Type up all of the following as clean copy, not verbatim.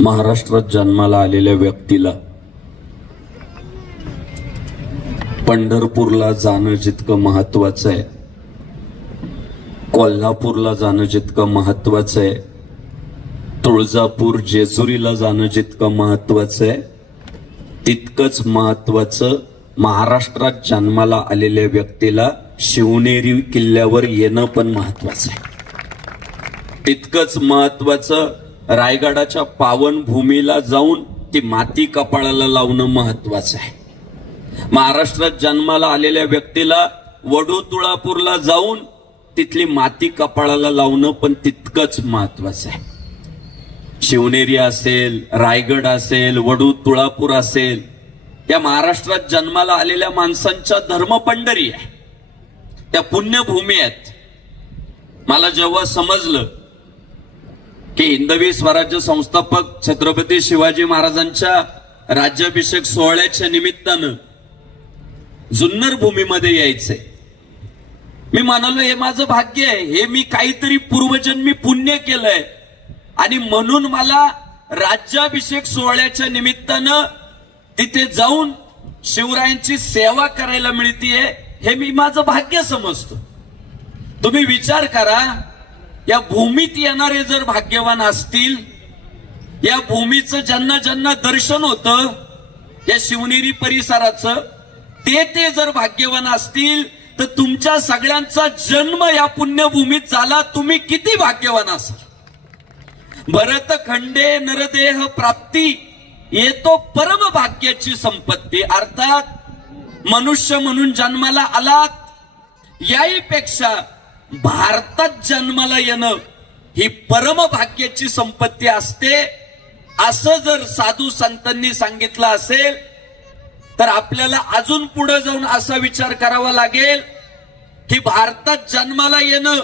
महाराष्ट्रात जन्माला आलेल्या व्यक्तीला पंढरपूरला जाणं जितकं महत्वाचं आहे, कोल्हापूरला जाणं जितकं महत्वाचं आहे, तुळजापूर जेजुरीला जाणं जितकं महत्वाचं आहे, तितकंच महत्वाचं महाराष्ट्रात जन्माला आलेल्या व्यक्तीला शिवनेरी किल्ल्यावर येणं पण महत्वाचं आहे. तितकंच महत्वाचं रायगडाच्या पावनभूमीला जाऊन ती माती कपाळाला लावणं महत्वाचं आहे. महाराष्ट्रात जन्माला आलेल्या व्यक्तीला वडू तुळापूरला जाऊन तिथली माती कपाळाला लावणं पण तितकंच महत्वाचं आहे. शिवनेरी असेल, रायगड असेल, वडू तुळापूर असेल, या महाराष्ट्रात जन्माला आलेल्या माणसांच्या धर्मपंढरी आहे, त्या पुण्यभूमी आहेत. मला जेव्हा समजलं की हिंदवी स्वराज्य संस्थापक छत्रपती शिवाजी महाराजांच्या राज्याभिषेक सोहळ्याच्या निमित्तानं जुन्नर भूमीमध्ये यायचंय, मी म्हणालो हे माझं भाग्य आहे, हे मी काहीतरी पूर्वजन्मी पुण्य केलंय आणि म्हणून मला राज्याभिषेक सोहळ्याच्या निमित्तानं तिथे जाऊन शिवरायांची सेवा करायला मिळतीये, हे मी माझं भाग्य समजतो. तुम्ही विचार करा, या भूमीत येणारे जर भाग्यवान असतील, या भूमीचं ज्यांना ज्यांना दर्शन होतं या शिवनेरी परिसराचं, ते जर भाग्यवान असतील तर तुमच्या सगळ्यांचा जन्म या पुण्यभूमीत झाला, तुम्ही किती भाग्यवान असाल. भरत खंडे नरदेह प्राप्ती येतो परम भाग्याची संपत्ती. अर्थात मनुष्य म्हणून जन्माला आलात, याहीपेक्षा भारतात जन्माला येणं ही परम भाग्याची संपत्ती असते, असं जर साधू संतांनी सांगितलं असेल तर आपल्याला अजून पुढे जाऊन असा विचार करावा लागेल की भारतात जन्माला येणं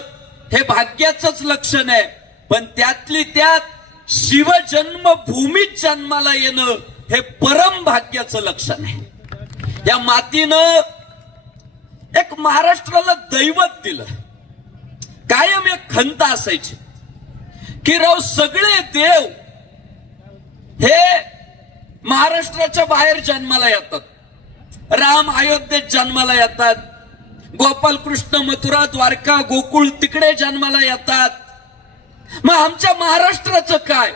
हे भाग्याचंच लक्षण आहे, पण त्यातली त्यात शिवजन्मभूमीत जन्माला येणं हे परम भाग्याचं लक्षण आहे. या मातीनं एक महाराष्ट्राला दैवत दिलं. कायम एक खंत असायची की राव सगळे देव हे महाराष्ट्राच्या बाहेर जन्माला येतात. राम अयोध्येत जन्माला येतात, गोपाल कृष्ण मथुरा द्वारका गोकुळ तिकडे जन्माला येतात. मग आमच्या महाराष्ट्राचं काय?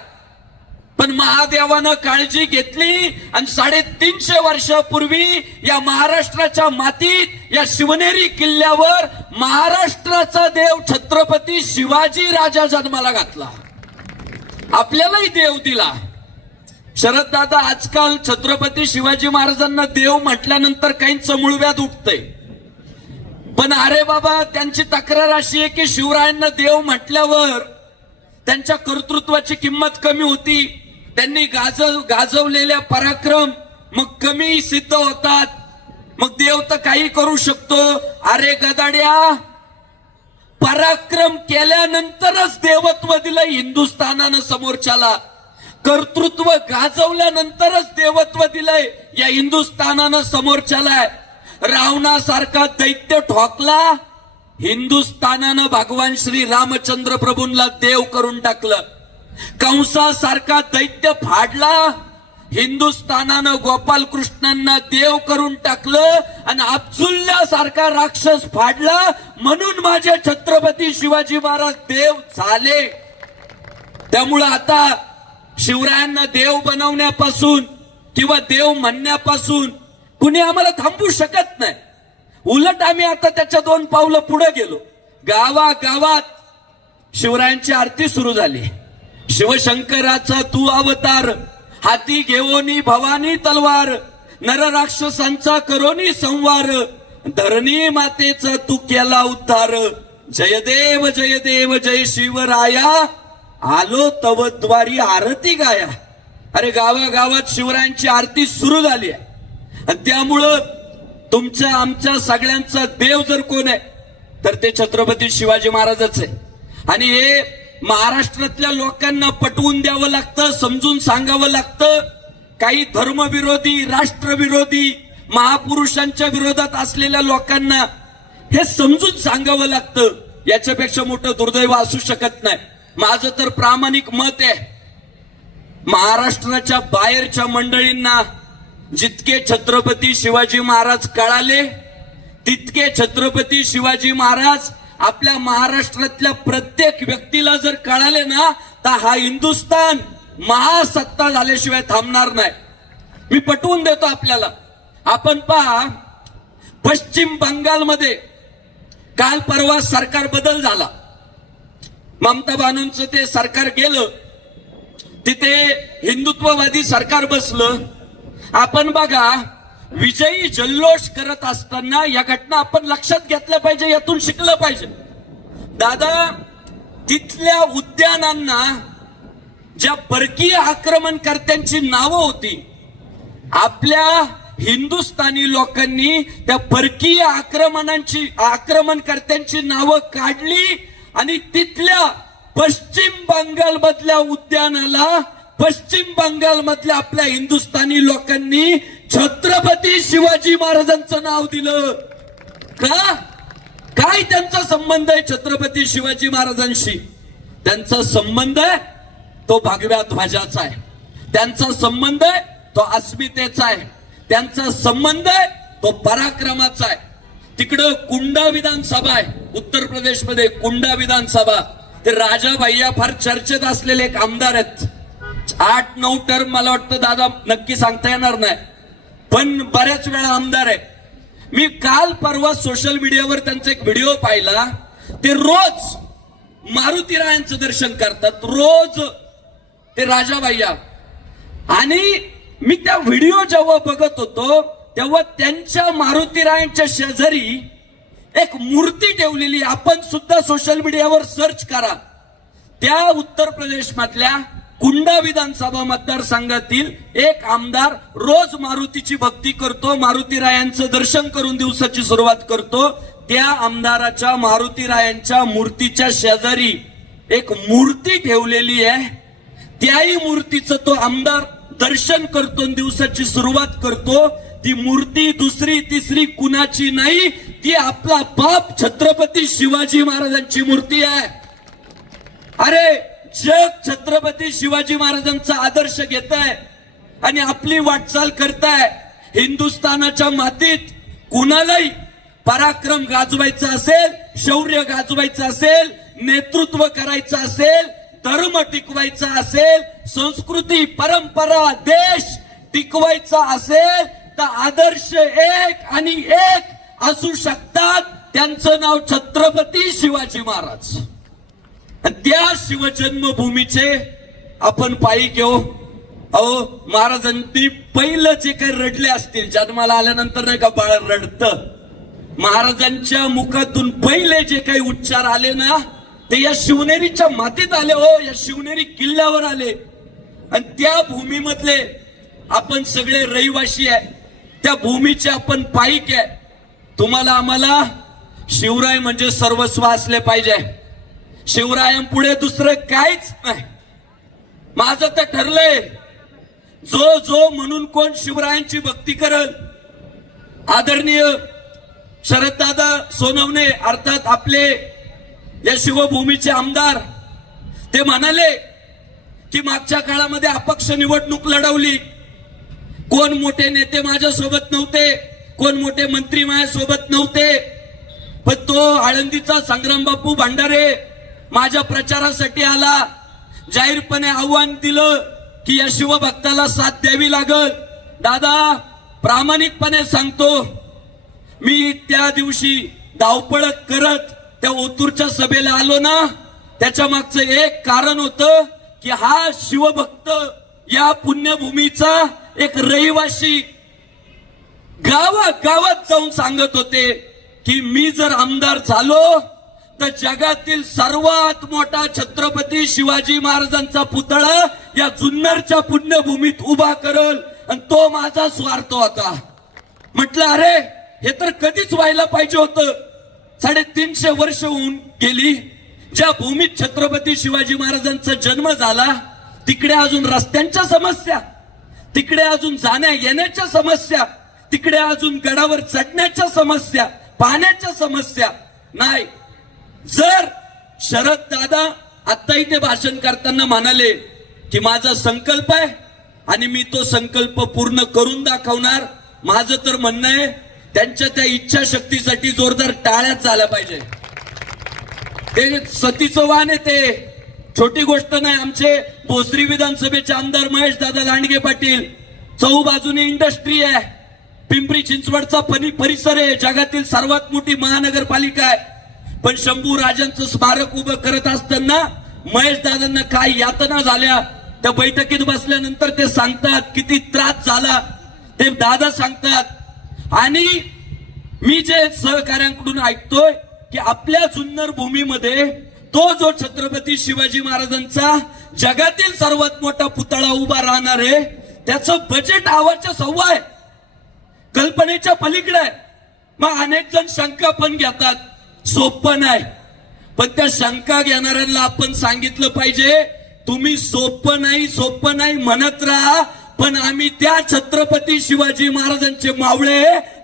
पण महादेवानं काळजी घेतली आणि 350 वर्षापूर्वी या महाराष्ट्राच्या मातीत या शिवनेरी किल्ल्यावर महाराष्ट्राचा देव छत्रपती शिवाजी राजा जन्माला घातला. आपल्यालाही देव दिला. शरद दादा, आजकाल छत्रपती शिवाजी महाराजांना देव म्हटल्यानंतर काहींच मुळव्याध उठतंय, पण अरे बाबा, त्यांची तक्रार अशी आहे की शिवरायांना देव म्हटल्यावर त्यांच्या कर्तृत्वाची किंमत कमी होती, त्यांनी गाजवलेल्या पराक्रम मग कमी सिद्ध होतात, मग देव तर काही करू शकतो. अरे गदाड्या, पराक्रम केल्यानंतरच देवत्व दिलं हिंदुस्थानानं समोरच्याला, कर्तृत्व गाजवल्यानंतरच देवत्व दिलंय या हिंदुस्थानानं समोरच्याला. रावणासारखा दैत्य ठोकला, हिंदुस्थानानं भगवान श्री रामचंद्र प्रभूंना देव करून टाकलं. कंसासारखा दैत्य फाडला, हिंदुस्थानानं गोपाल कृष्णांना देव करून टाकलं आणि अब्दुल्लासारखा राक्षस फाडला, म्हणून माझे छत्रपती शिवाजी महाराज देव झाले. त्यामुळं आता शिवरायांना देव बनवण्यापासून किंवा देव म्हणण्यापासून कुणी आम्हाला थांबवू शकत नाही. उलट आम्ही आता त्याच्या 2 पावलं पुढे गेलो. गावागावात शिवरायांची आरती सुरू झाली. शिवशंकराचा तू अवतार, हाती घेऊनी भवानी तलवार, नर राक्षसांचा करोनी संवार, धरणी मातेचा तू केला उद्धार, जय देव जय शिवराया, आलो तव द्वारी आरती गाया. अरे गावागावात शिवरायांची आरती सुरू झाली आहे. आणि त्यामुळं तुमच्या आमच्या सगळ्यांचा देव जर कोण आहे तर ते छत्रपती शिवाजी महाराजच आहे. आणि हे महाराष्ट्रातल्या लोकांना पटवून द्यावं लागतं, समजून सांगावं लागतं. काही धर्मविरोधी, राष्ट्रविरोधी, महापुरुषांच्या विरोधात असलेल्या लोकांना हे समजून सांगावं लागतं. याच्यापेक्षा मोठं दुर्दैव असू शकत नाही. माझं तर प्रामाणिक मत आहे महाराष्ट्राच्या बाहेरच्या मंडळींना जितके छत्रपती शिवाजी महाराज कळाले तितके छत्रपती शिवाजी महाराज आपल्या महाराष्ट्रातल्या प्रत्येक व्यक्तीला जर कळाले ना तर हा हिंदुस्थान महासत्ता झाल्याशिवाय थांबणार नाही. मी पटवून देतो आपल्याला. आपण पहा, पश्चिम बंगालमध्ये काल परवा सरकार बदल झाला. ममता बानूंचं ते सरकार गेलं, तिथे हिंदुत्ववादी सरकार बसलं. आपण बघा, विजयी जल्लोष करत असताना या घटना आपण लक्षात घेतल्या पाहिजे, यातून शिकलं पाहिजे. दादा, तिथल्या उद्यानांना ज्या परकीय आक्रमणकर्त्यांची नावं होती, आपल्या हिंदुस्थानी लोकांनी त्या परकीय आक्रमणकर्त्यांची नावं काढली आणि तिथल्या पश्चिम बंगाल मधल्या उद्यानाला पश्चिम बंगाल मधल्या आपल्या हिंदुस्थानी लोकांनी छत्रपती शिवाजी महाराजांचं नाव दिलं. का? काय त्यांचा संबंध आहे छत्रपती शिवाजी महाराजांशी? त्यांचा संबंध आहे तो भगव्या ध्वजाचा आहे, त्यांचा संबंध आहे तो अस्मितेचा आहे, त्यांचा संबंध आहे तो पराक्रमाचा आहे. तिकडं कुंडा विधानसभा आहे उत्तर प्रदेशमध्ये, कुंडा विधानसभा. ते राजा भैया फार चर्चेत असलेले एक आमदार आहेत. 8-9 टर्म मला वाटतं दादा नक्की सांगता येणार नाही, पण बऱ्याच वेळा आमदार आहे. मी काल परवा सोशल मीडियावर त्यांचा एक व्हिडिओ पाहिला. ते रोज मारुतीरायांचं दर्शन करतात, रोज ते राजा भैया. आणि मी त्या व्हिडिओ जेव्हा बघत होतो तेव्हा त्यांच्या मारुतीरायांच्या शेजारी एक मूर्ती ठेवलेली. आपण सुद्धा सोशल मीडियावर सर्च करा. त्या उत्तर प्रदेश मधल्या कुंडा विधानसभा मतदारसंघातील एक आमदार रोज मारुतीची भक्ती करतो, मारुतीरायांचं दर्शन करून दिवसाची सुरुवात करतो. त्या आमदाराच्या मारुतीरायांच्या मूर्तीच्या शेजारी एक मूर्ती ठेवलेली आहे. त्याही मूर्तीचं तो आमदार दर्शन करतो, दिवसाची सुरुवात करतो. ती मूर्ती दुसरी तिसरी कुणाची नाही, ती आपला बाप छत्रपती शिवाजी महाराजांची मूर्ती आहे. अरे, जग छत्रपती शिवाजी महाराजांचा आदर्श घेत आहे आणि आपली वाटचाल करताय. हिंदुस्थानाच्या मातीत कुणालाही पराक्रम गाजवायचा असेल, शौर्य गाजवायचं असेल, नेतृत्व करायचं असेल, धर्म टिकवायचा असेल, संस्कृती परंपरा देश टिकवायचा असेल तर आदर्श एक आणि एक असू शकतात. त्यांचं नाव छत्रपती शिवाजी महाराज. त्या शिवजन्मभूमीचे आपण पायी घेऊ. अहो, महाराजांनी पहिलं जे काही रडले असतील, जन्माला आल्यानंतर नाही का बाळ रडतं, महाराजांच्या मुखातून पहिले जे काही उच्चार आले ना ते या शिवनेरीच्या मातीत आले. हो, या शिवनेरी किल्ल्यावर आले. आणि त्या भूमीमधले आपण सगळे रहिवासी आहे, त्या भूमीचे आपण पाईक आहे. तुम्हाला आम्हाला शिवराय म्हणजे सर्वस्व असले पाहिजे. शिवरायांपुढे दुसरं काहीच नाही. माझं तर ठरलंय, जो जो म्हणून कोण शिवरायांची भक्ती करल, आदरणीय शरददादा सोनवणे अर्थात आपले या शिवभूमीचे आमदार, ते म्हणाले की मागच्या काळामध्ये अपक्ष निवडणूक लढवली, कोण मोठे नेते माझ्या सोबत नव्हते, कोण मोठे मंत्री माझ्या सोबत नव्हते, पण तो आळंदीचा संग्राम बापू भांडारे माझ्या प्रचारासाठी आला. जाहीरपणे आव्हान दिलं की या शिवभक्ताला साथ द्यावी लागल. दादा, प्रामाणिकपणे सांगतो, मी त्या दिवशी धावपळ करत त्या ओतूरच्या सभेला आलो ना, त्याच्या मागचं एक कारण होतं की हा शिवभक्त या पुण्यभूमीचा एक रहिवासी गावात जाऊन सांगत होते की मी जर आमदार झालो तर जगातील सर्वात मोठा छत्रपती शिवाजी महाराजांचा पुतळा या जुन्नरच्या पुण्यभूमीत उभा करल. आणि तो माझा स्वार्थ होता. म्हटलं, अरे, हे तर कधीच व्हायला पाहिजे होतं. 350 वर्ष होऊन गेली. ज्या भूमीत छत्रपती शिवाजी महाराजांचा जन्म झाला तिकडे अजून रस्त्यांच्या समस्या, तिकडे अजून जाण्या येण्याच्या समस्या, तिकडे अजून गडावर चढण्याच्या समस्या, पाण्याच्या समस्या नाही. जर शरद दादा आता इथे भाषण करताना म्हणाले की माझा संकल्प आहे आणि मी तो संकल्प पूर्ण करून दाखवणार. माझं तर म्हणणं आहे त्यांच्या त्या इच्छाशक्तीसाठी जोरदार टाळ्याच झाल्या पाहिजे. ते सतीचं वाण आहे, ते छोटी गोष्ट नाही. आमचे भोसरी विधानसभेचे आमदार महेश दादा लांडगे पाटील, चहूबाजूने इंडस्ट्री आहे, पिंपरी चिंचवडचा परिसर आहे, जगातील सर्वात मोठी महानगरपालिका आहे. पण शंभू राजांचं स्मारक उभं करत असताना महेश दादांना काय यातना झाल्या त्या बैठकीत बसल्यानंतर ते सांगतात, किती त्रास झाला ते दादा सांगतात. आणि मी जे सहकाऱ्यांकडून ऐकतोय की आपल्या जुन्नर भूमीमध्ये तो जो छत्रपती शिवाजी महाराजांचा जगातील सर्वात मोठा पुतळा उभा राहणार आहे, त्याचं बजेट आवाच्या सव्वा आहे, कल्पनेच्या पलीकडे आहे. मग अनेक जण शंका पण घेतात, सोपं नाही. पण त्या शंका घेणाऱ्यांना आपण सांगितलं पाहिजे, तुम्ही सोपं नाही म्हणत राहा, पण आम्ही त्या छत्रपती शिवाजी महाराजांचे मावळे,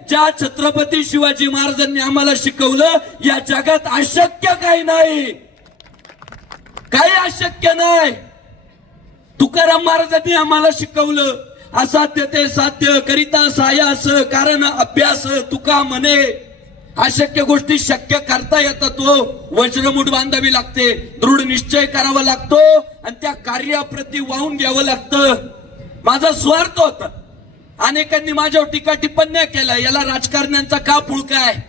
ज्या छत्रपती शिवाजी महाराजांनी आम्हाला शिकवलं या जगात अशक्य काही नाही, काही अशक्य नाही. तुकाराम महाराजांनी आम्हाला शिकवलं, असाध्य ते साध्य करिता सायास कारण अभ्यास तुका म्हणे. अशक्य गोष्टी शक्य करता येतात. वज्रमूठ बांधावी लागते, दृढ निश्चय करावा लागतो आणि त्या कार्याप्रती वाहून घ्यावं लागतं. माझा स्वार्थ होता, अनेकांनी माझ्यावर टीका टिप्पण्या केल्या, याला राजकारण्यांचा का पुळका आहे.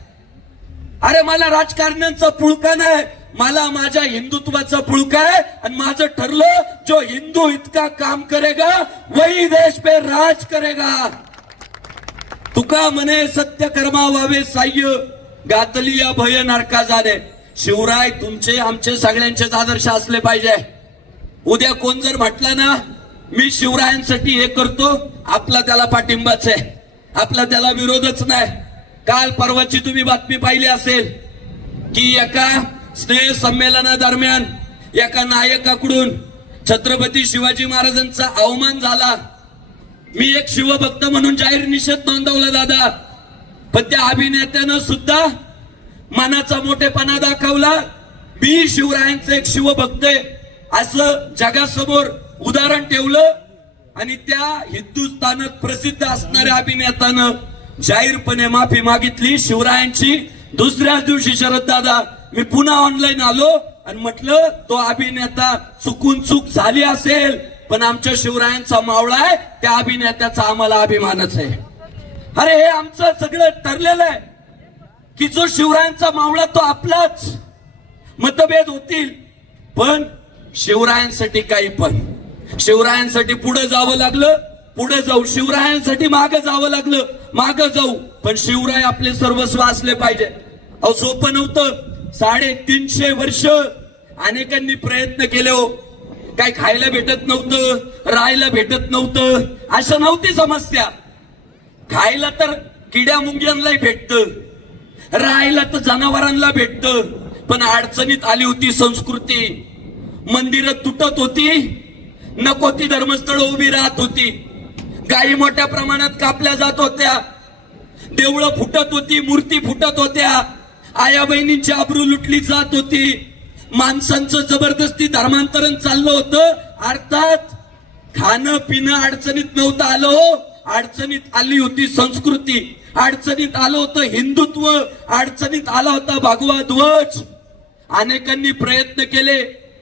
अरे मला राजकारण्यांचा पुळका नाही, मला माझ्या हिंदुत्वाचा पुळका आहे. आणि माझं ठरलं, जो हिंदू इतका काम करेगा वही देश पे राज करेगा. तुका म्हणे सत्य कर्मा व्हावे साह्य, गातली या भय नरका जाणे. शिवराय तुमचे आमचे सगळ्यांचेच आदर्श असले पाहिजे. उद्या कोण जर म्हटलं ना मी शिवरायांसाठी हे करतो, आपला त्याला पाठिंबाच आहे, आपला त्याला विरोधच नाही. काल परवाची तुम्ही बातमी पाहिली असेल की एका स्नेह संमेलनादरम्यान एका नायकाकडून छत्रपती शिवाजी महाराजांचा अवमान झाला. मी एक शिवभक्त म्हणून जाहीर निषेध नोंदवला दादा, पण त्या अभिनेत्यानं सुद्धा मनाचा मोठेपणा दाखवला. मी शिवरायांचा एक शिवभक्त आहे असं जगासमोर उदाहरण ठेवलं आणि त्या हिंदुस्थानात प्रसिद्ध असणाऱ्या अभिनेत्यानं जाहीरपणे माफी मागितली शिवरायांची. दुसऱ्याच दिवशी शरद दादा मी पुन्हा ऑनलाईन आलो आणि म्हटलं तो अभिनेता चुकून चूक झाली असेल, पण आमच्या शिवरायांचा मावळा आहे, त्या अभिनेत्याचा आम्हाला अभिमानच आहे. अरे हे आमचं सगळं ठरलेलं आहे की जो शिवरायांचा मावळा तो आपलाच. मतभेद होतील पण शिवरायांसाठी काही पण, शिवरायांसाठी पुढे जावं लागलं पुढे जाऊ, शिवरायांसाठी मागे जावं लागलं मागे जाऊ, पण शिवराय आपले सर्वस्व असले पाहिजे. अहो सोपं नव्हतं. 350 वर्ष अनेकांनी प्रयत्न केले हो. काय खायला भेटत नव्हतं, राहायला भेटत नव्हतं, असं नव्हती समस्या. खायला तर किड्या मुंग्यांनाही भेटतं, राहायला तर जनावरांना भेटतं, पण अडचणीत आली होती संस्कृती. मंदिरं तुटत होती, नको ती धर्मस्थळ उभी राहत होती, गायी मोठ्या प्रमाणात कापल्या जात होत्या, देवळं फुटत होती, मूर्ती फुटत होत्या, आया बहिणींची आबरू लुटली जात होती, माणसांचं जबरदस्ती धर्मांतरण चाललं होतं. अर्थात खाणं पिणं अडचणीत नव्हतं आलं हो, अडचणीत आली होती संस्कृती, अडचणीत आलं होतं हिंदुत्व, अडचणीत आला होता भगवा ध्वज. अनेकांनी प्रयत्न केले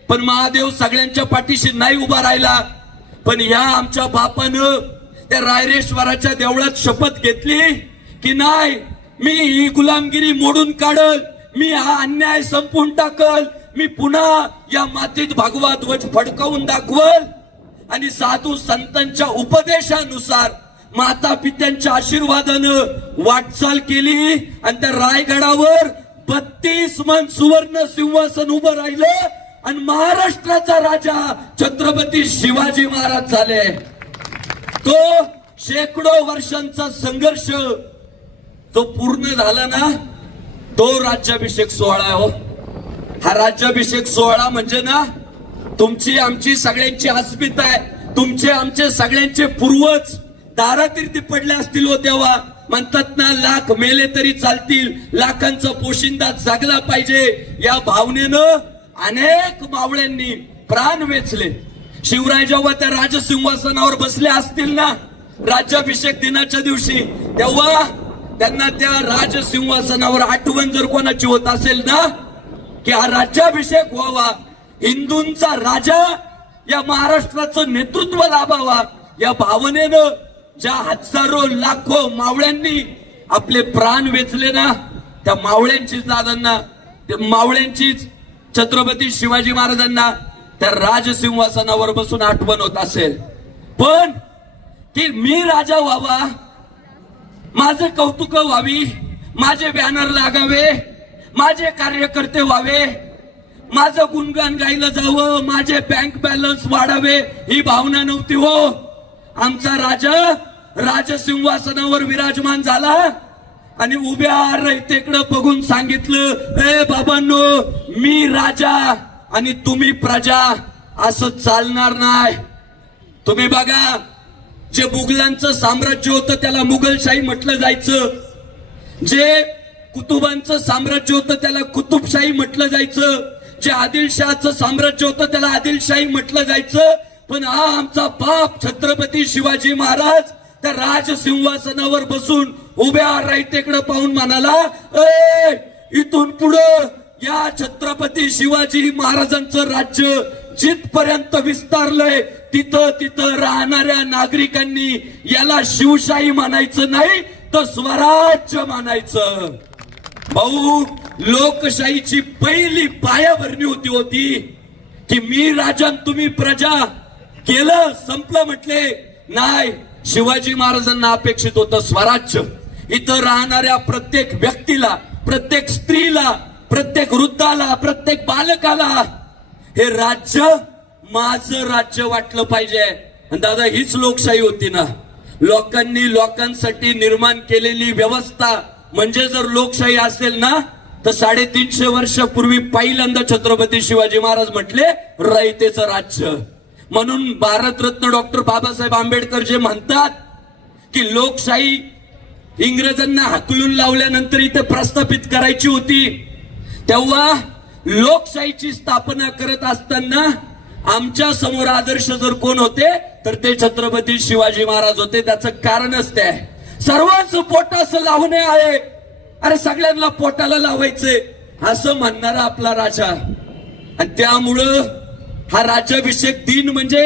पण महादेव सगळ्यांच्या पाठीशी नाही उभा राहिला. पण या आमच्या बापानं त्या रायरेश्वराच्या देवळात शपथ घेतली की नाही, मी ही गुलामगिरी मोडून काढल, मी हा अन्याय संपवून टाकल, मी पुन्हा या मातीत भगवा ध्वज फडकवून दाखवल. आणि साधू संतांच्या उपदेशानुसार माता पित्यांच्या आशीर्वादानं वाटचाल केली आणि त्या रायगडावर 32 मन सुवर्ण सिंहासन उभं राहिलं आणि महाराष्ट्राचा राजा छत्रपती शिवाजी महाराज झाले. तो शेकडो वर्षांचा संघर्ष तो पूर्ण झाला ना, तो राज्याभिषेक सोहळा हो. हा राज्याभिषेक सोहळा म्हणजे ना तुमची आमची सगळ्यांची अस्मिता आहे. तुमचे आमचे सगळ्यांचे पूर्वज दारातीर्थी पडले असतील हो तेव्हा. म्हणतात ना लाख मेले तरी चालतील, लाखांचा पोशिंदा जगला पाहिजे. या भावनेनं अनेक मावळ्यांनी प्राण वेचले. शिवराय जेव्हा त्या राजसिंहासनावर बसले असतील ना राज्याभिषेक दिनाच्या दिवशी, तेव्हा त्यांना त्या राजसिंहासनावर आठवण जर कोणाची होत असेल ना की हा राज्याभिषेक व्हावा, हिंदूंचा राजा या महाराष्ट्राचं नेतृत्व लाभावा, या भावनेनं ज्या हजारो लाखो मावळ्यांनी आपले प्राण वेचले ना, त्या मावळ्यांचीच दादांना, त्या मावळ्यांचीच छत्रपती शिवाजी महाराजांना त्या राजसिंहासनावर बसून आठवण होत असेल. पण की मी राजा व्हावा, माझे कौतुक व्हावी, माझे बॅनर लागावे, माझे कार्यकर्ते व्हावे, माझं गुणगान गायलं जावं, माझे बँक बॅलन्स वाढावे, ही भावना नव्हती हो. आमचा राजा राजसिंहासनावर विराजमान झाला आणि उभ्या रयतेकडे बघून सांगितलं, ए बाबांनो, मी राजा आणि तुम्ही प्रजा, असं चालणार नाही. तुम्ही बघा, जे मुघलांचं साम्राज्य होतं त्याला मुघलशाही म्हटलं जायचं, जे कुतुबांचं साम्राज्य होतं त्याला कुतुबशाही म्हटलं जायचं, जे आदिलशहाचं साम्राज्य होतं त्याला आदिलशाही म्हटलं जायचं. पण हा आमचा बाप छत्रपती शिवाजी महाराज त्या राजसिंहासनावर बसून उभ्या रायतेकडे पाहून म्हणाला, ए इथून पुढं या छत्रपती शिवाजी महाराजांचं राज्य जिथपर्यंत विस्तारलंय तिथं तिथं राहणाऱ्या नागरिकांनी याला शिवशाही म्हणायचं नाही तर स्वराज्य म्हणायचं. भाऊ, लोकशाहीची पहिली पायाभरणी होती की मी राजा तुम्ही प्रजा. केलं, संपलं म्हटले नाही. शिवाजी महाराजांना अपेक्षित होतं स्वराज्य. इथं राहणाऱ्या प्रत्येक व्यक्तीला, प्रत्येक स्त्रीला, प्रत्येक वृद्धाला, प्रत्येक बालकाला हे राज्य माझं राज्य वाटलं पाहिजे. आणि दादा, हीच लोकशाही होती ना. लोकांनी लोकांसाठी निर्माण केलेली व्यवस्था म्हणजे जर लोकशाही असेल ना तर 350 वर्षापूर्वी पहिल्यांदा छत्रपती शिवाजी महाराज म्हटले रयतेचं राज्य. म्हणून भारतरत्न डॉक्टर बाबासाहेब आंबेडकर जे म्हणतात की लोकशाही इंग्रजांना हाकलून लावल्यानंतर इथे प्रस्थापित करायची होती, तेव्हा लोकशाहीची स्थापना करत असताना आमच्या समोर आदर्श जर कोण होते तर ते छत्रपती शिवाजी महाराज होते. त्याचं कारणच ते आहे, सर्वांचं पोटास लावणे आहे. अरे सगळ्यांना पोटाला लावायचंय असं म्हणणारा आपला राजा. आणि त्यामुळं हा राज्याभिषेक दिन म्हणजे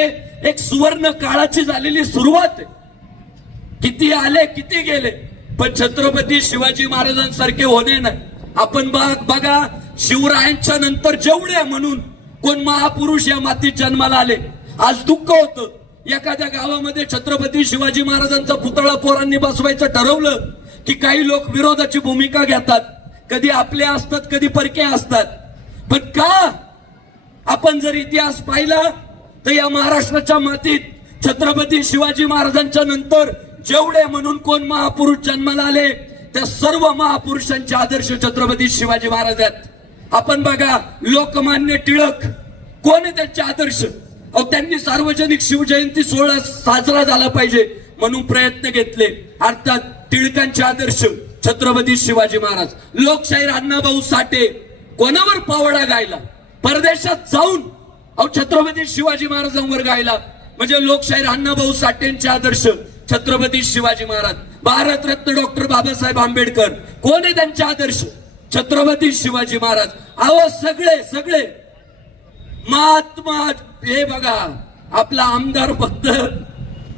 एक सुवर्ण काळाची झालेली सुरुवात आहे. किती आले किती गेले पण छत्रपती शिवाजी महाराजांसारखे होणे नाही. आपण बघा, शिवरायांच्या नंतर जेवढे म्हणून कोण महापुरुष या मातीत जन्माला आले. आज दुःख होतं, एखाद्या गावामध्ये छत्रपती शिवाजी महाराजांचा पुतळा पोरांनी बसवायचं ठरवलं की काही लोक विरोधाची भूमिका घेतात. कधी आपले असतात, कधी परके असतात. पण का? आपण जर इतिहास पाहिला तर या महाराष्ट्राच्या मातीत छत्रपती शिवाजी महाराजांच्या नंतर जेवढे म्हणून कोण महापुरुष जन्माला आले त्या सर्व महापुरुषांचे आदर्श छत्रपती शिवाजी महाराज आहेत. आपण बघा, लोकमान्य टिळक कोण आहे त्यांचे आदर्श? त्यांनी सार्वजनिक शिवजयंती सोहळा साजरा झाला पाहिजे म्हणून प्रयत्न घेतले. अर्थात टिळकांचे आदर्श छत्रपती शिवाजी महाराज. लोकशाहीर अण्णाभाऊ साठे कोणावर पावडा गायला? परदेशात जाऊन छत्रपती शिवाजी महाराजांवर गायला. म्हणजे लोकशाहीर अण्णाभाऊ साठेंचे आदर्श छत्रपती शिवाजी महाराज. भारतरत्न डॉक्टर बाबासाहेब आंबेडकर कोण आहे त्यांचे आदर्श? छत्रपती शिवाजी महाराज. अहो सगळे महात्मा. हे बघा, आपला आमदार फक्त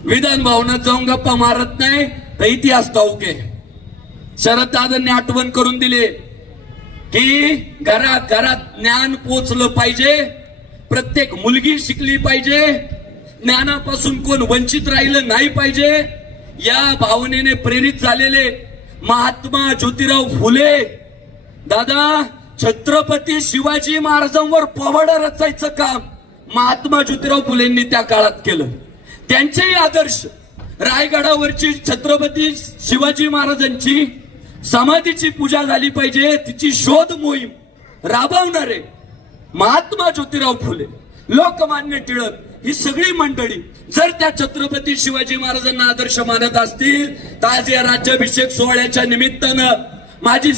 विधान भवनात जाऊन गप्पा मारत नाही तर इतिहास ठाऊक आहे. शरद दादांनी आठवण करून दिले की घरात ज्ञान पोचलं पाहिजे, प्रत्येक मुलगी शिकली पाहिजे, ज्ञानापासून कोण वंचित राहिलं नाही पाहिजे. या भावनेने प्रेरित झालेले महात्मा ज्योतिराव फुले. दादा, छत्रपती शिवाजी महाराजांवर पोवाडा रचायचं काम महात्मा ज्योतिराव फुलेंनी त्या काळात केलं. त्यांचेही आदर्श रायगडावरची छत्रपती शिवाजी महाराजांची समाधीची पूजा झाली पाहिजे, तिची शोध मोहीम राबवणारे महात्मा ज्योतिराव फुले, लोकमान्य टिळक, ही सगळी मंडळी जर त्या छत्रपती शिवाजी महाराजांना आदर्श मानत असतील तर आज या राज्याभिषेक सोहळ्याच्या निमित्तानं माझी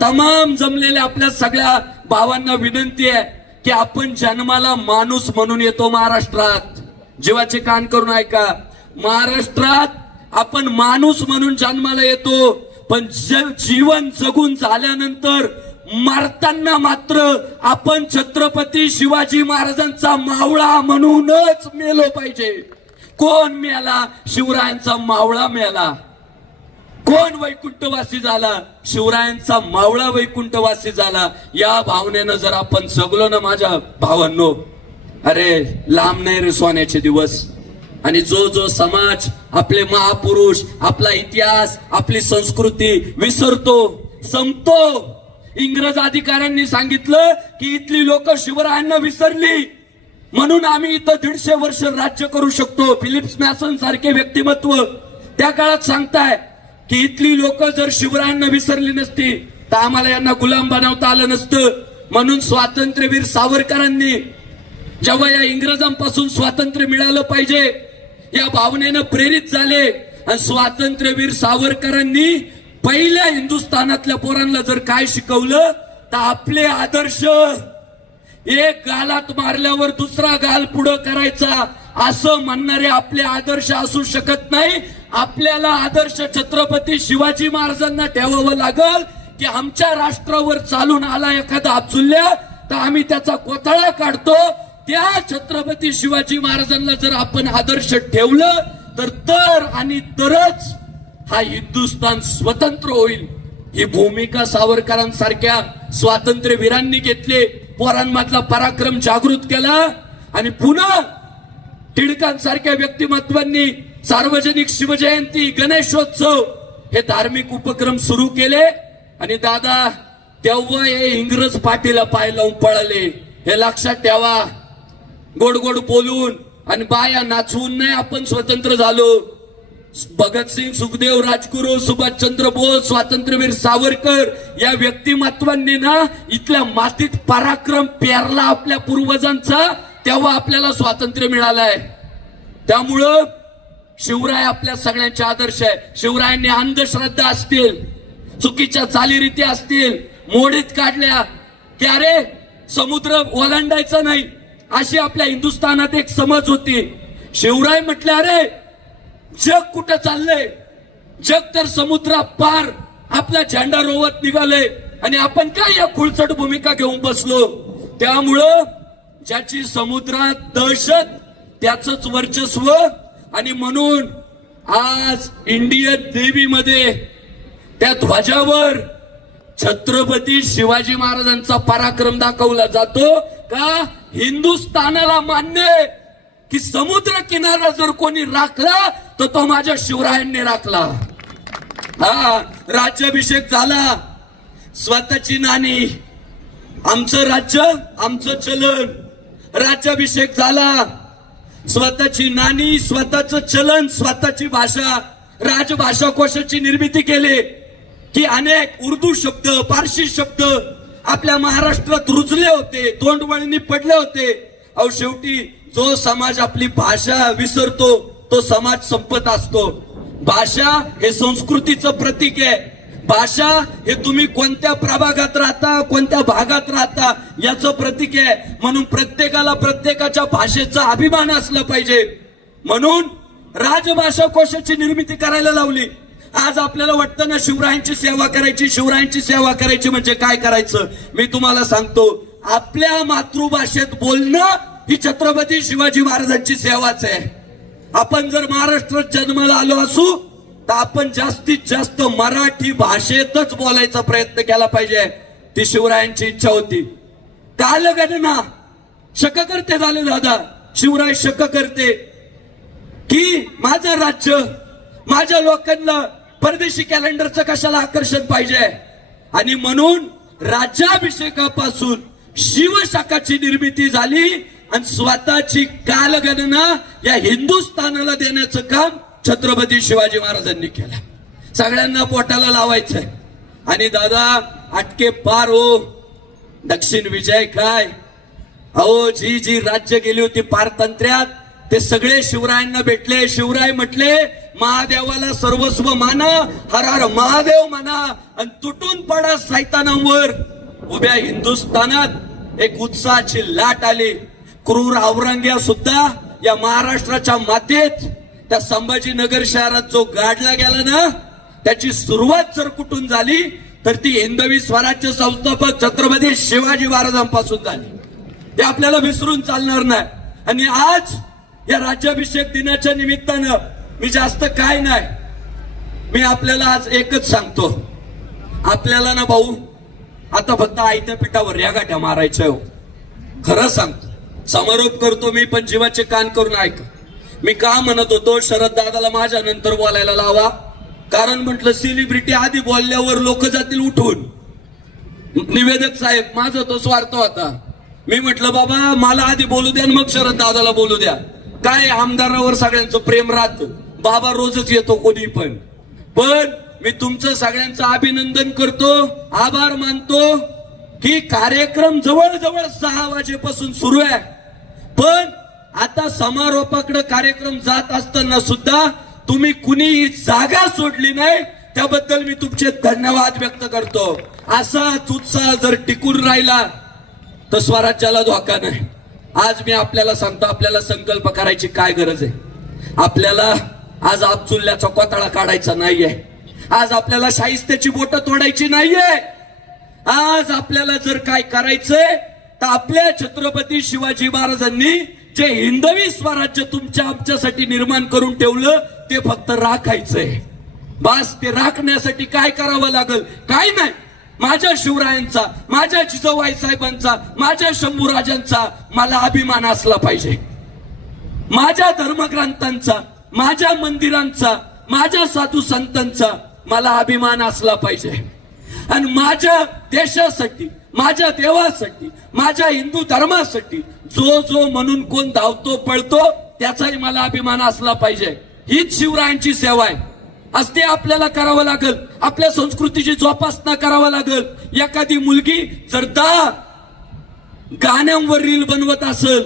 तमाम जमलेल्या आपल्या सगळ्या भावांना विनंती आहे की आपण जन्माला माणूस म्हणून येतो महाराष्ट्रात. जीवाचे कान करून ऐका. महाराष्ट्रात आपण माणूस म्हणून जन्माला येतो, पण जीवन जगून झाल्यानंतर मरताना मात्र आपण छत्रपती शिवाजी महाराजांचा मावळा म्हणूनच मेलो पाहिजे. कोण मेला? शिवरायांचा मावळा मेला. कोण वैकुंठवासी झाला? शिवरायांचा मावळा वैकुंठवासी झाला. या भावनेनं जर आपण जगलो ना माझ्या भावांनो, अरे लांब नाही रे सोन्याचे दिवस. आणि जो जो समाज आपले महापुरुष, आपला इतिहास, आपली संस्कृती विसरतो, संपतो. इंग्रज अधिकाऱ्यांनी सांगितलं की इथली लोक शिवरायांना विसरली म्हणून आम्ही इथं 150 वर्ष राज्य करू शकतो. फिलिप्स मॅसन सारखे व्यक्तिमत्व त्या काळात सांगताय की इथली लोक जर शिवरायांना विसरली नसती तर आम्हाला यांना गुलाम बनवता आलं नसतं. म्हणून स्वातंत्र्यवीर सावरकरांनी जेव्हा या इंग्रजांपासून स्वातंत्र्य मिळालं पाहिजे या भावनेनं प्रेरित झाले आणि स्वातंत्र्यवीर सावरकरांनी पहिल्या हिंदुस्थानातल्या पोरांना जर काय शिकवलं तर आपले आदर्श एक गालात मारल्यावर दुसरा गाल पुढं करायचा असं म्हणणारे आपले आदर्श असू शकत नाही. आपल्याला आदर्श छत्रपती शिवाजी महाराजांना ठेवावं लागल की आमच्या राष्ट्रावर चालून आला एखादा अब्दुल्ला तर आम्ही त्याचा कोथळा काढतो. त्या छत्रपती शिवाजी महाराजांना जर आपण आदर्श ठेवलं तर आणि तरच हा हिंदुस्थान स्वतंत्र होईल. ही भूमिका सावरकरांसारख्या स्वातंत्र्यवीरांनी घेतली. पोरांमधला पराक्रम जागृत केला आणि पुन्हा टिळकांसारख्या व्यक्तिमत्वांनी सार्वजनिक शिवजयंती, गणेशोत्सव हे धार्मिक उपक्रम सुरू केले. आणि दादा तेव्हा हे इंग्रज पाठीला पाय लावून पळाले. हे लक्षात ठेवा. गोड गोड बोलून आणि बाया नाचवून नाही आपण स्वतंत्र झालो. भगतसिंग, सुखदेव, राजगुरू, सुभाषचंद्र बोस, स्वातंत्र्यवीर सावरकर या व्यक्तिमत्वांनी ना इथल्या मातीत पराक्रम पेरला आपल्या पूर्वजांचा. तेव्हा आपल्याला स्वातंत्र्य मिळालंय. त्यामुळं शिवराय आपल्या सगळ्यांचे आदर्श आहे. शिवरायांनी अंधश्रद्धा असतील, चुकीच्या चालीरीती असतील, मोडीत काढल्या की अरे समुद्र ओलांडायचा नाही अशी आपल्या हिंदुस्थानात एक समज होती. शिवराय म्हटले अरे जग कुठं चाललंय? जग तर समुद्रा पार आपला झेंडा रोवत निघाले आणि आपण काय या खुळचट भूमिका घेऊन बसलो. त्यामुळं ज्याची समुद्रात दहशत त्याचंच वर्चस्व. आणि म्हणून आज इंडियन नेव्हीमध्ये त्या ध्वजावर छत्रपती शिवाजी महाराजांचा पराक्रम दाखवला जातो का हिंदुस्थानाला मान्य की समुद्र किनारा जर कोणी राखला तर तो माझ्या शिवरायांनी राखला. हा राज्याभिषेक झाला, स्वतःची नाणी, आमचं राज्य आमचं चलन. राज्याभिषेक झाला, स्वतःची नाणी, स्वतःचं चलन, स्वतःची भाषा, राजभाषा कोशाची निर्मिती केली की अनेक उर्दू शब्द, पारशी शब्द आपल्या महाराष्ट्रात रुजले होते, तोंडवळणी पडले होते. अहो शेवटी जो समाज आपली भाषा विसरतो तो समाज संपत असतो. भाषा हे संस्कृतीचं प्रतीक आहे. भाषा हे तुम्ही कोणत्या प्रभागात राहता, कोणत्या भागात राहता याचं प्रतीक आहे. म्हणून प्रत्येकाला प्रत्येकाच्या भाषेचा अभिमान असला पाहिजे. म्हणून राजभाषा कोशाची निर्मिती करायला लावली. आज आपल्याला वाटतं ना शिवरायांची सेवा करायची, शिवरायांची सेवा करायची म्हणजे काय करायचं? मी तुम्हाला सांगतो, आपल्या मातृभाषेत बोलणं ही छत्रपती शिवाजी महाराजांची सेवाच आहे. आपण जर महाराष्ट्रात जन्माला आलो असू तर आपण जास्तीत जास्त मराठी भाषेतच बोलायचा प्रयत्न केला पाहिजे. ती शिवरायांची इच्छा होती. कालगणना शककर्ते झाले दादा. शिवराय शककर्ते की माझं राज्य, माझ्या लोकांना परदेशी कॅलेंडरचं कशाला आकर्षण पाहिजे. आणि म्हणून राज्याभिषेकापासून शिवशकाची निर्मिती झाली आणि स्वतःची कालगणना या हिंदुस्थानाला देण्याचं काम छत्रपती शिवाजी महाराजांनी केलं. सगळ्यांना पोटाला लावायचंय. आणि दादा अटके पार हो, दक्षिण विजय काय. अहो जी जी राज्य गेली होती पारतंत्र्यात ते सगळे शिवरायांना भेटले. शिवराय म्हटले महादेवाला सर्वस्व माना, हर हर महादेव म्हणा आणि तुटून पडा सैतानांवर. उभ्या हिंदुस्थानात एक उत्साहाची लाट आली. क्रूर औरंग्या सुद्धा या महाराष्ट्राच्या मातेत त्या संभाजीनगर शहरात जो गाडला गेला ना, त्याची सुरुवात जर कुठून झाली तर ती हिंदवी स्वराज्य संस्थापक छत्रपती शिवाजी महाराजांपासून झाली. ते आपल्याला विसरून चालणार नाही. आणि आज या राज्याभिषेक दिनाच्या निमित्तानं मी जास्त काय नाही, मी आपल्याला आज एकच सांगतो, आपल्याला ना भाऊ आता फक्त आयत्या पिठावर या गाठ्या मारायच्या हो. खरं सांगतो, समारोप करतो मी, पण जीवाचे कान करून ऐका. मी का म्हणत होतो शरद दादाला माझ्या नंतर बोलायला लावा, कारण म्हटलं सेलिब्रिटी आधी बोलल्यावर लोक जातील उठून. निवेदक साहेब माझा तो स्वार्थ होता, मी म्हटलं बाबा मला आधी बोलू द्या मग शरद दादाला बोलू द्या. काय आमदारावर सगळ्यांचं प्रेम राहतं, बाबा रोजच येतो कोणी पण मी तुमचं सगळ्यांचं अभिनंदन करतो, आभार मानतो की कार्यक्रम जवळजवळ 6 वाजेपासून सुरू आहे. पण आता समारोपाकडे कार्यक्रम जात असताना सुद्धा तुम्ही कुणीही जागा सोडली नाही, त्याबद्दल मी तुमचे धन्यवाद व्यक्त करतो. असाच उत्साह जर टिकून राहिला तर स्वराज्याला धोका नाही. आज मी आपल्याला सांगतो, आपल्याला संकल्प करायची काय गरज आहे. आपल्याला आज आपचुल्याचा कोताळा काढायचा नाहीये, आज आपल्याला शाहिस्त्याची बोटं तोडायची नाहीये. आज आपल्याला जर काय करायचंय तर आपल्या छत्रपती शिवाजी महाराजांनी जे हिंदवी स्वराज्य तुमच्या आमच्यासाठी निर्माण करून ठेवलं ते फक्त राखायचंय. बस ते राखण्यासाठी काय करावं लागेल, काय नाही. माझ्या शिवरायांचा, माझ्या जिजाबाई साहेबांचा, माझ्या शंभूराजांचा मला अभिमान असला पाहिजे. माझ्या धर्मग्रंथांचा, माझ्या मंदिरांचा, माझ्या साधू संतांचा मला अभिमान असला पाहिजे. आणि माझ्या देशासाठी, माझ्या देवासाठी, माझ्या हिंदू धर्मासाठी जो जो म्हणून कोण धावतो पळतो त्याचाही मला अभिमान असला पाहिजे. हीच शिवरायांची सेवा आहे. आज ते आपल्याला करावं लागेल, आपल्या संस्कृतीची जोपासना करावं लागेल. एखादी मुलगी जर गाण्यांवर रील बनवत असेल,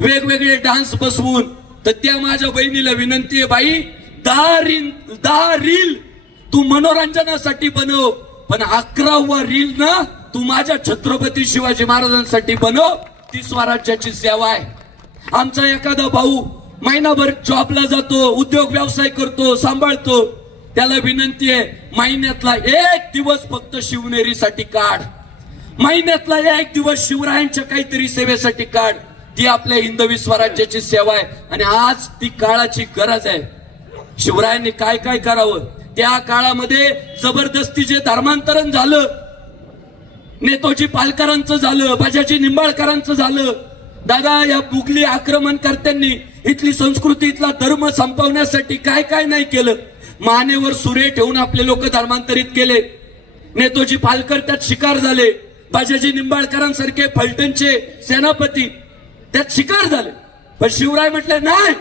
वेगवेगळे डान्स बसवून, तर त्या माझ्या बहिणीला विनंती आहे, बाई 10 रील तू मनोरंजनासाठी बनव, पण 11वा रील ना तू माझ्या छत्रपती शिवाजी महाराजांसाठी बनव. ती स्वराज्याची सेवा आहे. आमचा एखादा भाऊ महिनाभर जॉबला जातो, उद्योग व्यवसाय करतो, सांभाळतो, त्याला विनंती आहे महिन्यातला 1 दिवस फक्त शिवनेरीसाठी काढ, महिन्यातला 1 दिवस शिवरायांच्या काहीतरी सेवेसाठी काढ. ती आपल्या हिंदवी स्वराज्याची सेवा आहे आणि आज ती काळाची गरज आहे. शिवरायांनी काय काय करावं, त्या काळामध्ये जबरदस्तीचे धर्मांतरण झालं, नेतोजी पालकरांचं झालं, बजाजी निंबाळकरांचं झालं. दादा या मुघली आक्रमणकर्त्यांनी इथली संस्कृती, इथला धर्म संपवण्यासाठी काय काय नाही केलं. मानेवर सुरे ठेवून आपले लोक धर्मांतरित केले. नेतोजी पालकर त्यात शिकार झाले, बजाजी निंबाळकरांसारखे फलटणचे सेनापती त्यात शिकार झाले. पण शिवराय म्हटले नाही,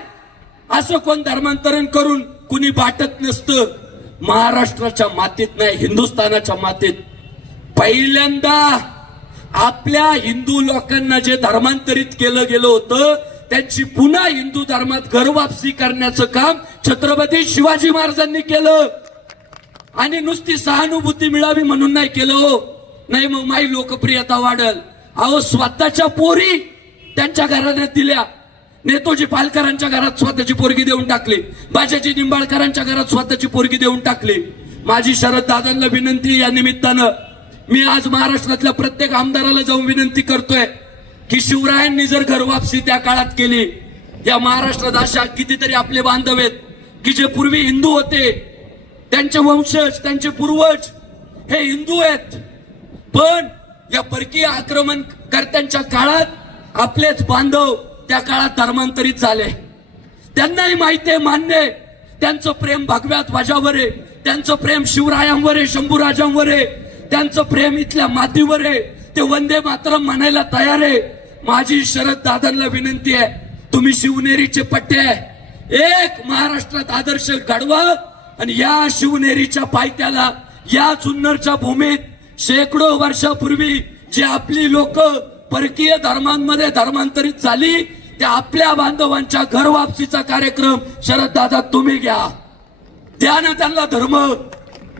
असं कोण धर्मांतरण करून कुणी बाटत नसतं. महाराष्ट्राच्या मातीत नाही, हिंदुस्थानाच्या मातीत पहिल्यांदा आपल्या हिंदू लोकांना जे धर्मांतरित केलं गेलं होतं त्यांची पुन्हा हिंदू धर्मात घरवापसी करण्याचं काम छत्रपती शिवाजी महाराजांनी केलं. आणि नुसती सहानुभूती मिळावी म्हणून नाही केलं हो, नाही मग माझी लोकप्रियता वाढल. अहो स्वतःच्या पोरी त्यांच्या घराण्यात दिल्या. नेतोजी पालकरांच्या घरात स्वतःची पोरगी देऊन टाकली, बाजाजी निंबाळकरांच्या घरात स्वतःची पोरगी देऊन टाकली. माझी शरद दादांना विनंती, या निमित्तानं मी आज महाराष्ट्रातल्या प्रत्येक आमदाराला जाऊन विनंती करतोय की शिवरायांनी जर घरवापसी त्या काळात केली, या महाराष्ट्रात अशा कितीतरी आपले बांधव आहेत की जे पूर्वी हिंदू होते, त्यांचे वंशज, त्यांचे पूर्वज हे हिंदू आहेत, पण या परकीय आक्रमणकर्त्यांच्या काळात आपलेच बांधव त्या काळात धर्मांतरित झाले. त्यांनाही माहिती आहे, मान्य आहे, त्यांचं प्रेम भगव्या ध्वजावर आहे, त्यांचं प्रेम शिवरायांवर आहे, शंभूराजांवर आहे, त्यांचं प्रेम इथल्या मातीवर आहे. ते वंदे मातरम म्हणायला तयार आहे. माझी शरद दादांना विनंती आहे, तुम्ही शिवनेरीचे पट्टे एक महाराष्ट्रात आदर्श घडवा आणि या शिवनेरीच्या पायथ्याला, या जुन्नरच्या भूमीत शेकडो वर्षापूर्वी जे आपली लोक परकीय धर्मांमध्ये धर्मांतरित झाली, त्या आपल्या बांधवांच्या घरवापसीचा कार्यक्रम शरद दादा तुम्ही घ्या. द्या ना त्यांना धर्म.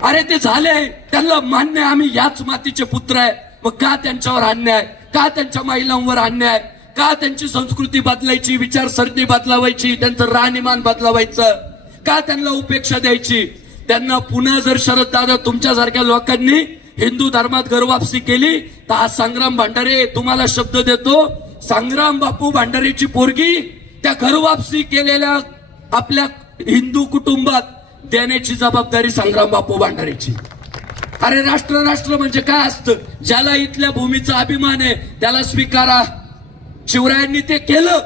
अरे ते झाले, त्यांना मान्य आम्ही याच मातीचे पुत्र आहे, मग का त्यांच्यावर अन्याय, का त्यांच्या महिलांवर अन्याय, का त्यांची संस्कृती बदलायची, विचारसरणी बदलावायची, त्यांचं राहणीमान बदलावायचं, का त्यांना उपेक्षा द्यायची? त्यांना पुन्हा जर शरद दादा तुमच्यासारख्या लोकांनी हिंदू धर्मात घरवापसी केली तर आज संग्राम भांडारे तुम्हाला शब्द देतो, संग्राम बापू भांडारेची पोरगी त्या घरवापसी केलेल्या आपल्या हिंदू कुटुंबात देण्याची जबाबदारी संग्राम बापू भांडारेची. अरे राष्ट्र म्हणजे काय असतं? ज्याला इथल्या भूमीचा अभिमान आहे त्याला स्वीकारा. शिवरायांनी ते केलं,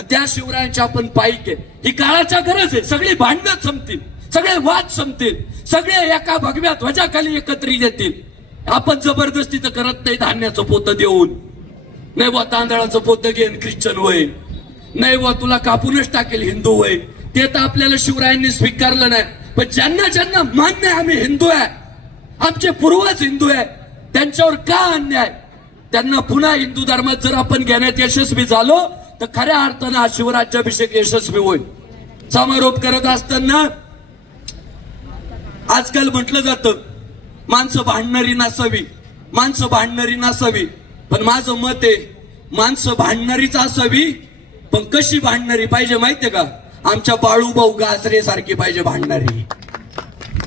त्या शिवरायांच्या आपण पायीक आहे. ही काळाच्या गरज आहे. सगळी भांडणं संपतील, सगळे वाद संपतील, सगळे एका भगव्या ध्वजाखाली एकत्रित येतील. आपण जबरदस्ती तर करत नाही. धान्याचं पोतं देऊन नाही बा, तांदळाचं पोतं घेऊन ख्रिश्चन होय, नाही बा तुला कापूनच टाकेल हिंदू होय, ते तर आपल्याला शिवरायांनी स्वीकारलं नाही. पण ज्यांना ज्यांना मान्य आहे आम्ही हिंदू आहे, आमचे पूर्वज हिंदू आहे, त्यांच्यावर का अन्याय? त्यांना पुन्हा हिंदू धर्मात जर आपण घेण्यात यशस्वी झालो तर खऱ्या अर्थानं हा शिवराज्याभिषेक यशस्वी होईल. समारोप करत असताना आजकाल म्हटलं जातं माणसं भांडणारी नसावी, माणसं भांडणारी नसावी. पण माझं मत आहे माणसं भांडणारीच असावी, पण कशी भांडणारी पाहिजे माहितीये का? आमच्या बाळूभाऊ गाजरे सारखी पाहिजे भांडणारी.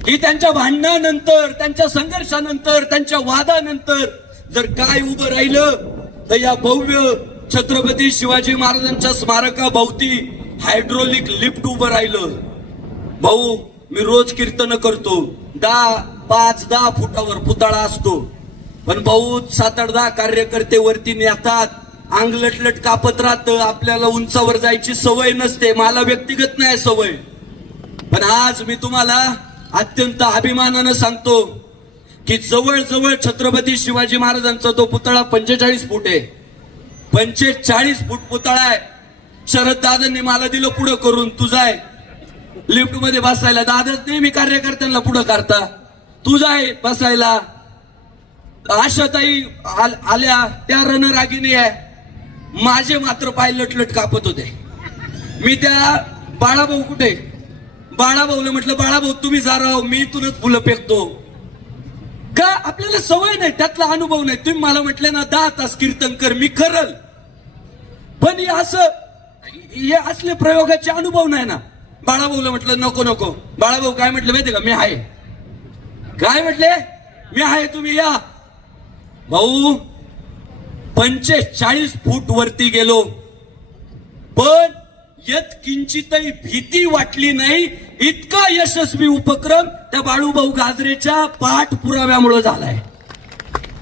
ही त्यांच्या भांडणानंतर, त्यांच्या संघर्षानंतर, त्यांच्या वादानंतर जर काय उभं राहिलं तर या भव्य छत्रपती शिवाजी महाराजांच्या स्मारकाभोवती हायड्रोलिक लिफ्ट उभं राहिलं. भाऊ मी रोज कीर्तन करतो, 5-10 फुटावर पुतळा असतो, पण भाऊ 7-8 कार्यकर्ते वरती नेतात, अंग लटलट कापत राहतं. आपल्याला उंचावर जायची सवय नसते, मला व्यक्तिगत नाही सवय. पण आज मी तुम्हाला अत्यंत अभिमानानं सांगतो की जवळजवळ छत्रपती शिवाजी महाराजांचा तो पुतळा 45 फूट आहे. 45 फूट पुतळा आहे. शरद दादांनी मला दिलं पुढं करून, तुझा आहे लिफ्ट मध्ये बसायला. दादाच नेहमी कार्यकर्त्यांना पुढं करता, तुझा आहे बसायला. आशाताई आल्या त्या रणरागिणी आहे, माझे मात्र पाय लटलट कापत होते. मी त्या बाळाभाऊ कुठे, बाळाभाऊला म्हटलं बाळाभाऊ तुम्ही जा राव, मी इथूनच फुलं फेकतो. का? आपल्याला सवय नाही, त्यातला अनुभव नाही. तुम्ही मला म्हटले ना 10 तास कीर्तन कर, मी करल, पण हे असले प्रयोगाचे अनुभव नाही ना. बाळाभाऊला म्हटलं नको नको. बाळाभाऊ काय म्हटलं माहितीये का? मी आहे. काय म्हटले? मी आहे, तुम्ही या. भाऊ 45 फूट वरती गेलो, पण यत किंचितही भीती वाटली नाही. इतका यशस्वी उपक्रम त्या बाळूभाऊ गाजरेच्या पाठपुराव्यामुळे झालाय.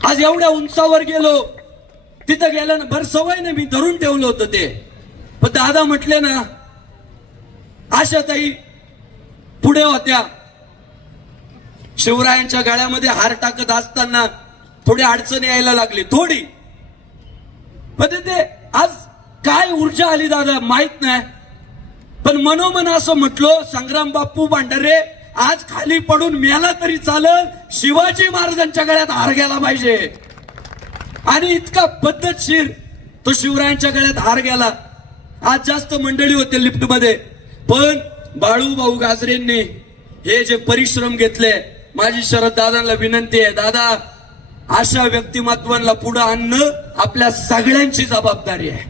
आज एवढ्या उंचावर गेलो, तिथं गेलं ना, भर सवय नाही, मी धरून ठेवलं होतं ते. पण दादा म्हटले ना, आशाताई पुढे होत्या, शिवरायांच्या गळ्यामध्ये हार टाकत असताना थोडी अडचण यायला लागली, थोडी. पण ते आज काय ऊर्जा आली दादा माहित नाही. पण मनोमन असं म्हटलं संग्राम बापू भांडारे आज खाली पडून मेला तरी चालल, शिवाजी महाराजांच्या गळ्यात हार गेला पाहिजे. आणि इतका पद्धतशीर तो शिवरायांच्या गळ्यात हार गेला. आज जास्त मंडळी होते लिफ्ट मध्ये, पण बाळूभाऊ गाजरेंनी हे जे परिश्रम घेतले, माझी शरद दादांना विनंती आहे, दादा अशा व्यक्तिमत्वांना पुढे आणणं आपल्या सगळ्यांची जबाबदारी आहे.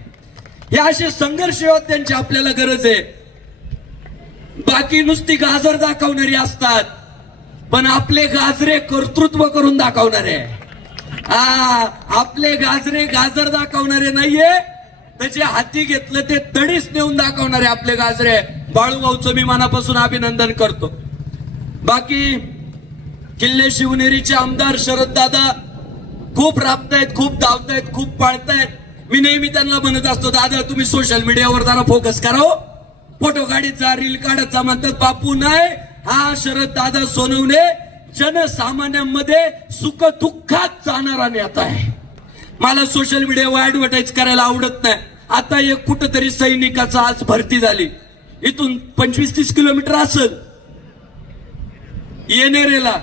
हे असे संघर्ष योद्ध्यांची आपल्याला गरज आहे. बाकी नुसती गाजर दाखवणारी असतात, पण आपले गाजरे कर्तृत्व करून दाखवणारे. आपले गाजरे गाजर दाखवणारे नाहीये, त्याचे हाती घेतलं ते तडीच नेऊन दाखवणारे आपले गाजरे. बाळूभाऊचं मी मनापासून अभिनंदन करतो. बाकी किल्ले शिवनेरीचे आमदार शरद दादा खूप राबतायत, खूप धावतायत, खूप पाळतायत. मी नेहमी त्यांना म्हणत असतो, दादा तुम्ही सोशल मीडियावर जरा फोकस करा, फोटो काढत जा, रील काढत जा. म्हणतात बापू नाही, हा शरद दादा सोनवणे जनसामान्यांमध्ये सुख दुःखात जाणारा नेता आहे. मला सोशल मीडियावर ऍडव्हर्टाईज करायला आवडत नाही. आता एक कुठंतरी सैनिकाचा आज भरती झाली, इथून 25-30 किलोमीटर असेल येणेरेला.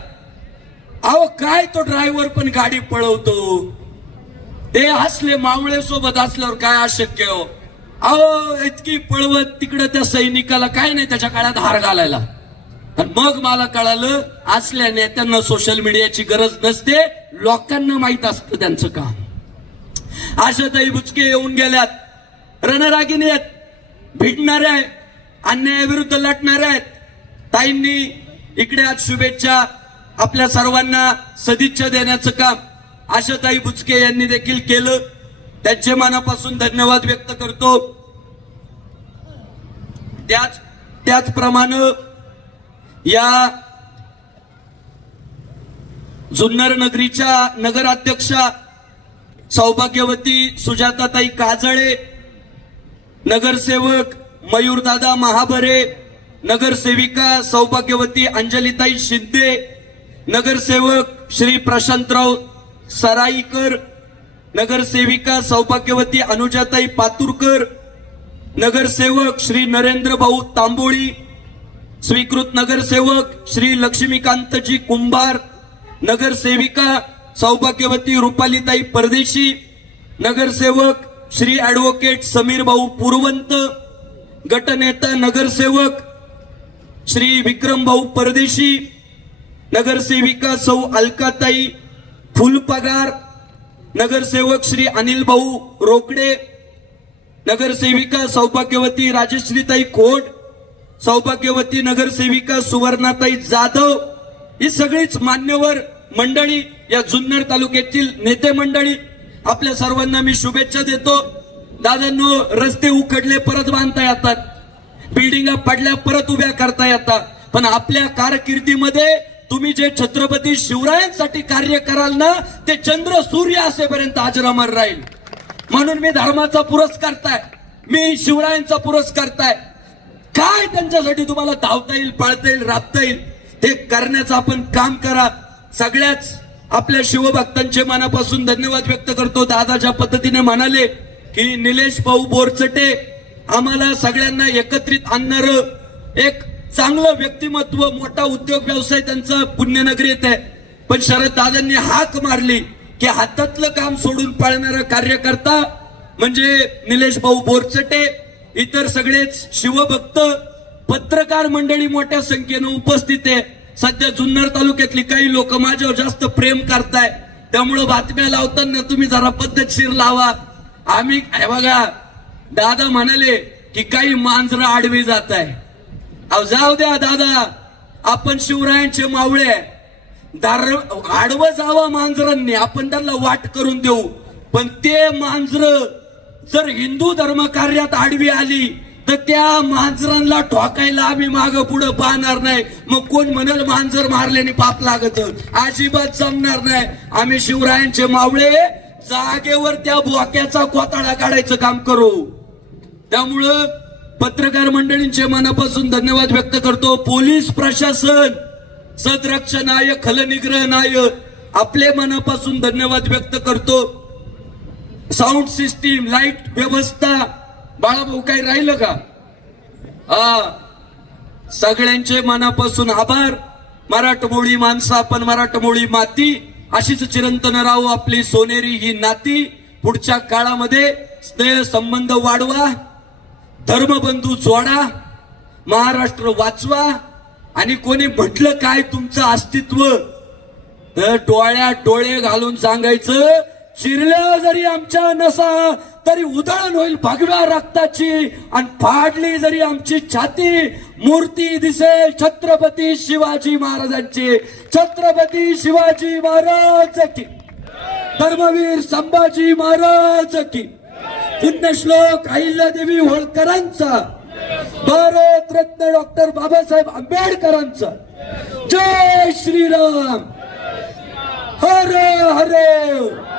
अहो काय तो ड्रायव्हर पण गाडी पळवतो, ते असले मावळे सोबत असल्यावर काय अशक्य हो. अहो इतकी पळवत तिकडे त्या सैनिकाला काय नाही त्याच्या काळात हार घालायला. आणि मग मला कळालं असल्या नेत्यांना सोशल मीडियाची गरज नसते, लोकांना माहित असतं त्यांचं काम. आशाताई बुचके येऊन गेल्यात, रणरागिणी आहेत, भिडणाऱ्या आहे, अन्यायाविरुद्ध लढणाऱ्या आहेत. ताईंनी इकडे आज शुभेच्छा आपल्या सर्वांना सदिच्छा देण्याचं काम आशाताई बुचके यांनी देखील केलं. त्यांचे मनापासून धन्यवाद व्यक्त करतो. त्याचप्रमाणे या जुन्नर नगरीच्या नगराध्यक्षा सौभाग्यवती सुजाताताई काजळे, नगरसेवक मयूरदादा महाबरे, नगरसेविका सौभाग्यवती अंजलीताई शिंदे, नगरसेवक श्री प्रशांतराव सराईकर, नगरसेविका सौभाग्यवती अनुजाताई पातुरकर, नगरसेवक श्री नरेंद्र भाऊ तांबोळी, स्वीकृत नगरसेवक श्री लक्ष्मीकांतजी कुंभार, नगरसेविका सौभाग्यवती रुपालीताई परदेशी, नगरसेवक श्री ॲडव्होकेट समीर भाऊ पुरवंत, गटनेता नगरसेवक श्री विक्रम भाऊ परदेशी, नगरसेविका सौ अलकाताई फुलपगार, नगरसेवक श्री अनिल भाऊ रोकडे, नगरसेविका सौभाग्यवती राजश्रीताई खोड, सौभाग्यवती नगरसेविका सुवर्णाताई जाधव, ही सगळीच मान्यवर मंडळी, या जुन्नर तालुक्यातील नेते मंडळी, आपल्या सर्वांना मी शुभेच्छा देतो. दादांनो, रस्ते उखडले परत बांधता येतात, बिल्डिंगा पडल्या परत उभ्या करता येतात, पण आपल्या कारकिर्दीमध्ये तुम्ही जे छत्रपती शिवरायांसाठी कार्य कराल ना, ते चंद्र सूर्य असेपर्यंत अजरामर राहील. म्हणून मी धर्माचा पुरस्कारताय, मी शिवरायांचा पुरस्कारताय. काय त्यांच्यासाठी तुम्हाला धावता येईल, पळता येईल, राबता येईल, ते करण्याचं आपण काम करा. सगळ्याच आपल्या शिवभक्तांचे मनापासून धन्यवाद व्यक्त करतो. दादा ज्या पद्धतीने म्हणाले की निलेश भाऊ बोरचटे आम्हाला सगळ्यांना एकत्रित आणणारं एक चांगलं व्यक्तिमत्व, मोठा उद्योग व्यवसाय त्यांचा पुण्यनगरी येत आहे. पण शरद दादांनी हाक मारली की हातातलं काम सोडून पळणारा कार्यकर्ता म्हणजे निलेश भाऊ बोरचटे. इतर सगळेच शिवभक्त, पत्रकार मंडळी मोठ्या संख्येनं उपस्थित आहे. सध्या जुन्नर तालुक्यातली काही लोक माझ्यावर जास्त प्रेम करताय, त्यामुळं बातम्या लावताना तुम्ही जरा पद्धतशीर लावा. आम्ही बघा, दादा म्हणाले की काही मांजरं आडवी जात आहे. अहो जाऊ द्या दादा, आपण शिवरायांचे मावळे, आडवं जावं मांजरांनी, आपण त्यांना वाट करून देऊ. पण ते मांजर जर हिंदू धर्म कार्यात आडवी आली तर त्या मांजरांना ठोकायला आम्ही मागं पुढं पाहणार नाही. मग कोण म्हणाल मांजर मारल्याने पाप लागत, अजिबात जमणार नाही. आम्ही शिवरायांचे मावळे, जागेवर त्या बोक्याचा कोताळा काढायचं काम करू. त्यामुळं पत्रकार मंडळींचे मनापासून धन्यवाद व्यक्त करतो. पोलीस प्रशासन, सदरक्षणाय खलनिग्रहणाय, आपले मनापासून धन्यवाद व्यक्त करतो. साऊंड सिस्टीम, लाईट व्यवस्था, बाळाभाऊ काही राहिलं का? सगळ्यांचे मनापासून आभार. मराठमोळी माणसं, आपण मराठमोळी माती, अशीच चिरंतन राहू आपली सोनेरी ही नाती. पुढच्या काळामध्ये स्नेह संबंध वाढवा, धर्मबंधू जोडा, महाराष्ट्र वाचवा. आणि कोणी म्हटलं काय तुमचं अस्तित्व, तर डोळ्यात डोळे घालून सांगायचं, चिरल्या जरी आमच्या नसा तरी उधळण होईल भगव्या रक्ताची, आणि फाडली जरी आमची छाती मूर्ती दिसेल छत्रपती शिवाजी महाराजांची. छत्रपती शिवाजी महाराज की, धर्मवीर संभाजी महाराज की, पुण्यश्लोक अहिल्यादेवी होळकरांचा, भारत रत्न डॉक्टर बाबासाहेब आंबेडकरांचा. जय श्रीराम, हर हर.